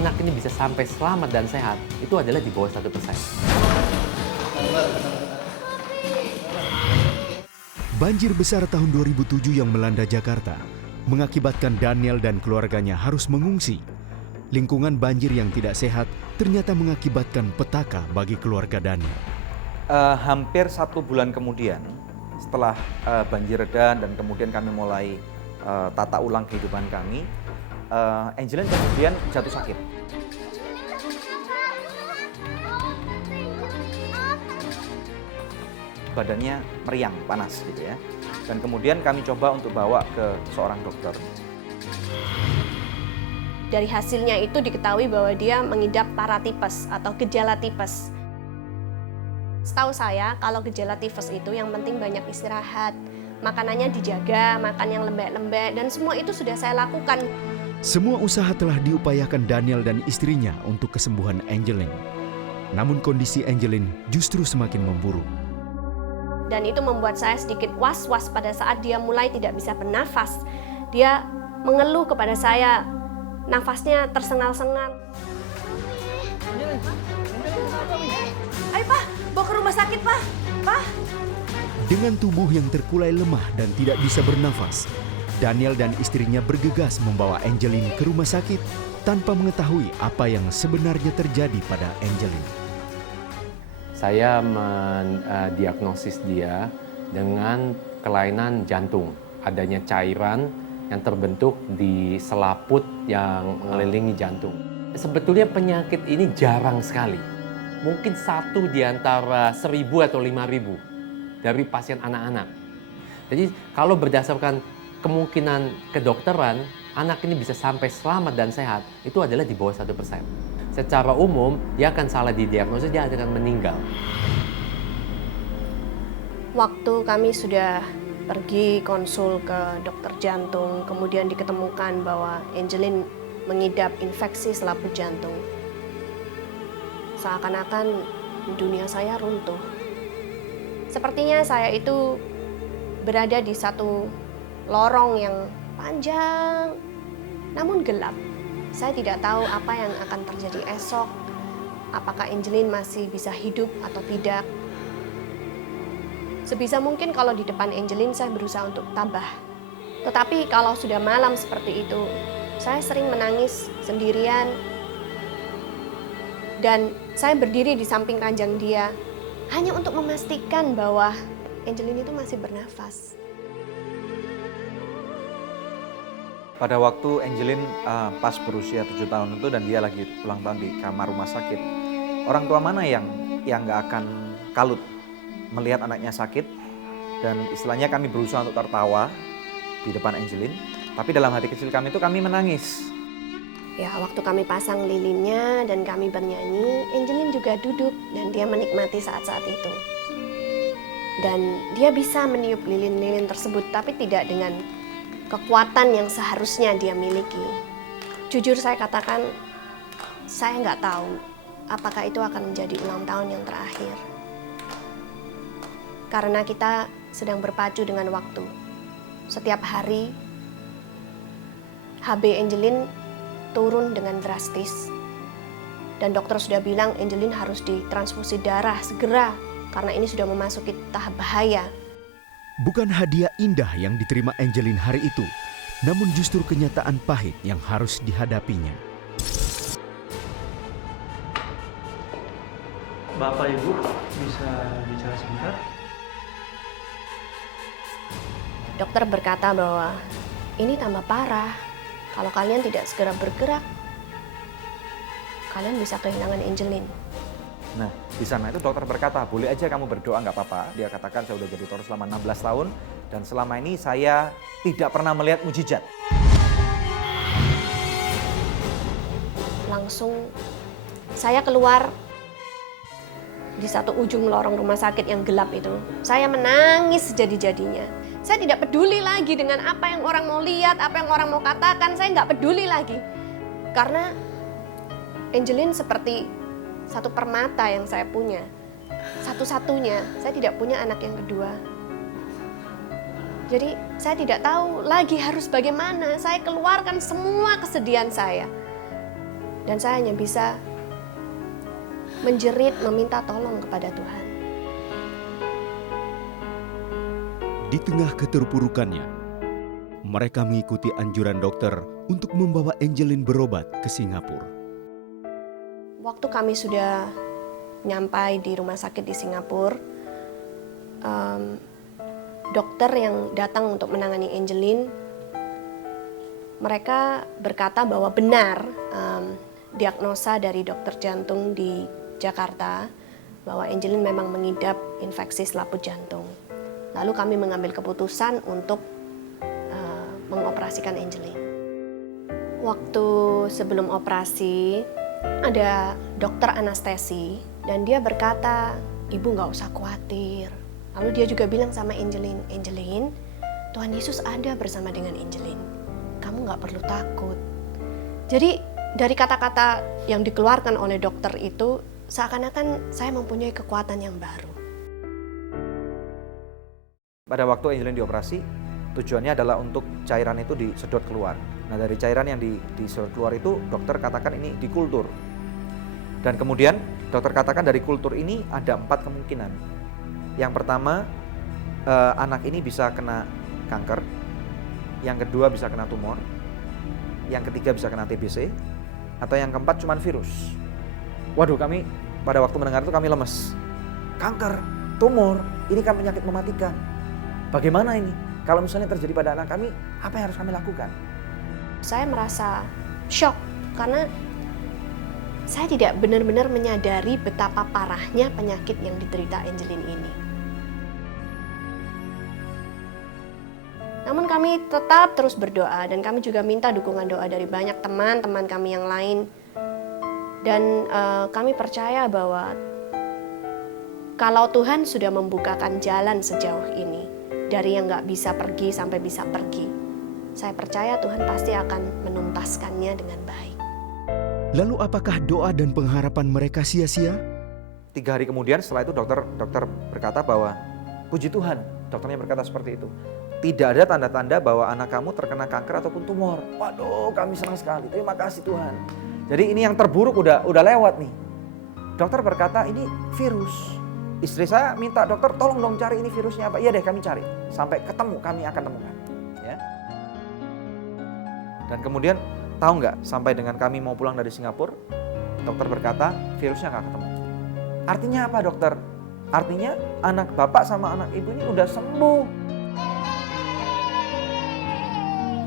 anak ini bisa sampai selamat dan sehat itu adalah di bawah 1%. Banjir besar tahun 2007 yang melanda Jakarta mengakibatkan Daniel dan keluarganya harus mengungsi. Lingkungan banjir yang tidak sehat ternyata mengakibatkan petaka bagi keluarga Daniel. Hampir 1 bulan kemudian, setelah banjir reda dan kemudian kami mulai tata ulang kehidupan kami, Angelin kemudian jatuh sakit. Badannya meriang, panas gitu ya. Dan kemudian kami coba untuk bawa ke seorang dokter. Dari hasilnya itu diketahui bahwa dia mengidap paratipes atau gejala tipes. Setahu saya, kalau gejala tifus itu yang penting banyak istirahat, makanannya dijaga, makan yang lembek-lembek, dan semua itu sudah saya lakukan. Semua usaha telah diupayakan Daniel dan istrinya untuk kesembuhan Angelin. Namun kondisi Angelin justru semakin memburuk. Dan itu membuat saya sedikit was-was pada saat dia mulai tidak bisa bernafas. Dia mengeluh kepada saya, nafasnya tersengal-sengal. Ayo Pak, bawa ke rumah sakit Pak. Pak. Dengan tubuh yang terkulai lemah dan tidak bisa bernafas, Daniel dan istrinya bergegas membawa Angelin ke rumah sakit tanpa mengetahui apa yang sebenarnya terjadi pada Angelin. Saya mendiagnosis dia dengan kelainan jantung, adanya cairan yang terbentuk di selaput yang mengelilingi jantung. Sebetulnya penyakit ini jarang sekali. Mungkin 1 di antara 1.000 atau 5.000 dari pasien anak-anak. Jadi kalau berdasarkan kemungkinan kedokteran, anak ini bisa sampai selamat dan sehat, itu adalah di bawah 1%. Secara umum, dia akan salah didiagnosis, dia akan meninggal. Waktu kami sudah pergi konsul ke dokter jantung, kemudian diketemukan bahwa Angelin mengidap infeksi selaput jantung. Seakan-akan dunia saya runtuh. Sepertinya saya itu berada di satu lorong yang panjang, namun gelap. Saya tidak tahu apa yang akan terjadi esok, apakah Angelin masih bisa hidup atau tidak. Sebisa mungkin kalau di depan Angelin saya berusaha untuk tabah. Tetapi kalau sudah malam seperti itu, saya sering menangis sendirian. Dan saya berdiri di samping ranjang dia, hanya untuk memastikan bahwa Angelin itu masih bernafas. Pada waktu Angelin pas berusia 7 tahun itu dan dia lagi ulang tahun di kamar rumah sakit, orang tua mana yang nggak akan kalut melihat anaknya sakit, dan istilahnya kami berusaha untuk tertawa di depan Angelin, tapi dalam hati kecil kami itu kami menangis. Ya, waktu kami pasang lilinnya dan kami bernyanyi, Angelin juga duduk dan dia menikmati saat-saat itu. Dan dia bisa meniup lilin-lilin tersebut, tapi tidak dengan kekuatan yang seharusnya dia miliki. Jujur saya katakan, saya nggak tahu apakah itu akan menjadi ulang tahun yang terakhir. Karena kita sedang berpacu dengan waktu. Setiap hari, HB Angelin turun dengan drastis. Dan dokter sudah bilang Angelin harus ditransfusi darah segera, karena ini sudah memasuki tahap bahaya. Bukan hadiah indah yang diterima Angelin hari itu, namun justru kenyataan pahit yang harus dihadapinya. Bapak Ibu bisa bicara sebentar? Dokter berkata bahwa ini tambah parah. Kalau kalian tidak segera bergerak, kalian bisa kehilangan Angelin. Nah, di sana itu dokter berkata, boleh aja kamu berdoa, nggak apa-apa. Dia katakan, saya udah jadi dokter selama 16 tahun, dan selama ini saya tidak pernah melihat mujizat. Langsung saya keluar di satu ujung lorong rumah sakit yang gelap itu. Saya menangis sejadi-jadinya. Saya tidak peduli lagi dengan apa yang orang mau lihat, apa yang orang mau katakan. Saya nggak peduli lagi. Karena Angelin seperti satu permata yang saya punya. Satu-satunya, saya tidak punya anak yang kedua. Jadi saya tidak tahu lagi harus bagaimana. Saya keluarkan semua kesedihan saya. Dan saya hanya bisa menjerit, meminta tolong kepada Tuhan. Di tengah keterpurukannya, mereka mengikuti anjuran dokter untuk membawa Angeline berobat ke Singapura. Waktu kami sudah nyampai di rumah sakit di Singapura, dokter yang datang untuk menangani Angeline, mereka berkata bahwa benar diagnosa dari dokter jantung di Jakarta bahwa Angeline memang mengidap infeksi selaput jantung. Lalu kami mengambil keputusan untuk mengoperasikan Angeline. Waktu sebelum operasi, ada dokter anestesi dan dia berkata, "Ibu nggak usah khawatir." Lalu dia juga bilang sama Angeline, "Angeline, Tuhan Yesus ada bersama dengan Angeline. Kamu nggak perlu takut." Jadi dari kata-kata yang dikeluarkan oleh dokter itu, seakan-akan saya mempunyai kekuatan yang baru. Pada waktu Angeline dioperasi, tujuannya adalah untuk cairan itu disedot keluar. Nah, dari cairan yang disedot keluar itu, dokter katakan ini dikultur. Dan kemudian dokter katakan dari kultur ini ada 4 kemungkinan. Yang pertama, anak ini bisa kena kanker. Yang kedua bisa kena tumor. Yang ketiga bisa kena TBC. Atau yang keempat cuma virus. Waduh, kami pada waktu mendengar itu kami lemes. Kanker, tumor, ini kan penyakit mematikan. Bagaimana ini? Kalau misalnya terjadi pada anak kami, apa yang harus kami lakukan? Saya merasa shock karena saya tidak benar-benar menyadari betapa parahnya penyakit yang diderita Angeline ini. Namun kami tetap terus berdoa dan kami juga minta dukungan doa dari banyak teman-teman kami yang lain. Dan kami percaya bahwa kalau Tuhan sudah membukakan jalan sejauh ini, dari yang nggak bisa pergi sampai bisa pergi, saya percaya Tuhan pasti akan menuntaskannya dengan baik. Lalu apakah doa dan pengharapan mereka sia-sia? 3 hari kemudian setelah itu dokter berkata bahwa puji Tuhan, dokternya berkata seperti itu. Tidak ada tanda-tanda bahwa anak kamu terkena kanker ataupun tumor. Waduh, kami senang sekali. Terima kasih Tuhan. Jadi ini yang terburuk udah lewat nih. Dokter berkata ini virus. Istri saya minta, "Dokter tolong dong cari ini virusnya apa." "Iya deh, kami cari. Sampai ketemu kami akan temukan." Ya. Dan kemudian tahu nggak, sampai dengan kami mau pulang dari Singapura, dokter berkata virusnya nggak ketemu. Artinya apa dokter? Artinya anak bapak sama anak ibu ini udah sembuh.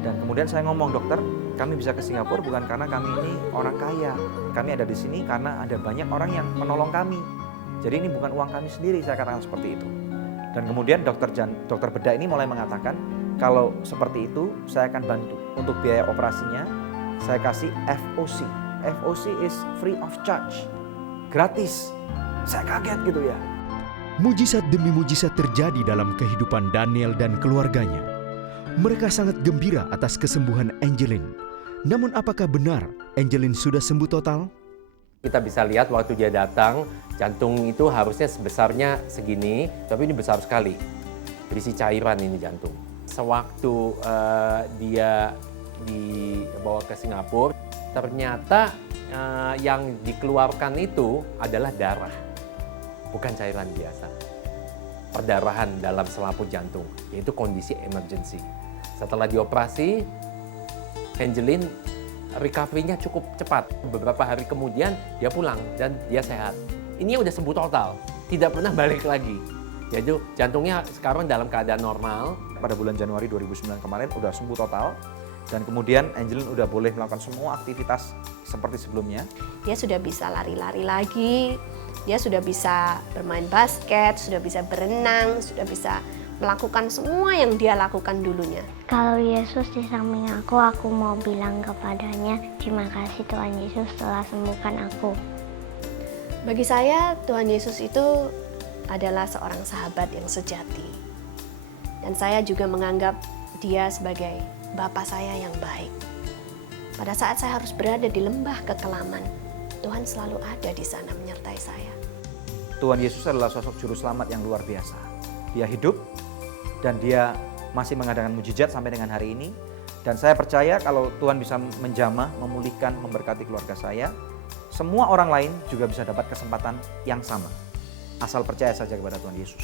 Dan kemudian saya ngomong, "Dokter, kami bisa ke Singapura bukan karena kami ini orang kaya. Kami ada di sini karena ada banyak orang yang menolong kami. Jadi ini bukan uang kami sendiri," saya katakan seperti itu. Dan kemudian dokter bedah ini mulai mengatakan, "Kalau seperti itu saya akan bantu. Untuk biaya operasinya saya kasih FOC. FOC is free of charge. Gratis." Saya kaget gitu ya. Mujizat demi mujizat terjadi dalam kehidupan Daniel dan keluarganya. Mereka sangat gembira atas kesembuhan Angeline. Namun apakah benar Angeline sudah sembuh total? Kita bisa lihat waktu dia datang, jantung itu harusnya sebesarnya segini, tapi ini besar sekali. Berisi cairan ini jantung. Sewaktu dia dibawa ke Singapura, ternyata yang dikeluarkan itu adalah darah, bukan cairan biasa. Perdarahan dalam selaput jantung, yaitu kondisi emergency. Setelah dioperasi, Angeline recovery-nya cukup cepat. Beberapa hari kemudian dia pulang dan dia sehat. Ini udah sembuh total, tidak pernah balik lagi. Jadi jantungnya sekarang dalam keadaan normal. Pada bulan Januari 2009 kemarin udah sembuh total. Dan kemudian Angeline udah boleh melakukan semua aktivitas seperti sebelumnya. Dia sudah bisa lari-lari lagi, dia sudah bisa bermain basket, sudah bisa berenang, sudah bisa melakukan semua yang dia lakukan dulunya. Kalau Yesus di samping aku mau bilang kepadanya, "Terima kasih Tuhan Yesus telah sembuhkan aku." Bagi saya, Tuhan Yesus itu adalah seorang sahabat yang sejati. Dan saya juga menganggap dia sebagai Bapa saya yang baik. Pada saat saya harus berada di lembah kekelaman, Tuhan selalu ada di sana menyertai saya. Tuhan Yesus adalah sosok juru selamat yang luar biasa. Dia hidup dan dia masih mengadakan mujizat sampai dengan hari ini. Dan saya percaya kalau Tuhan bisa menjamah, memulihkan, memberkati keluarga saya, semua orang lain juga bisa dapat kesempatan yang sama. Asal percaya saja kepada Tuhan Yesus.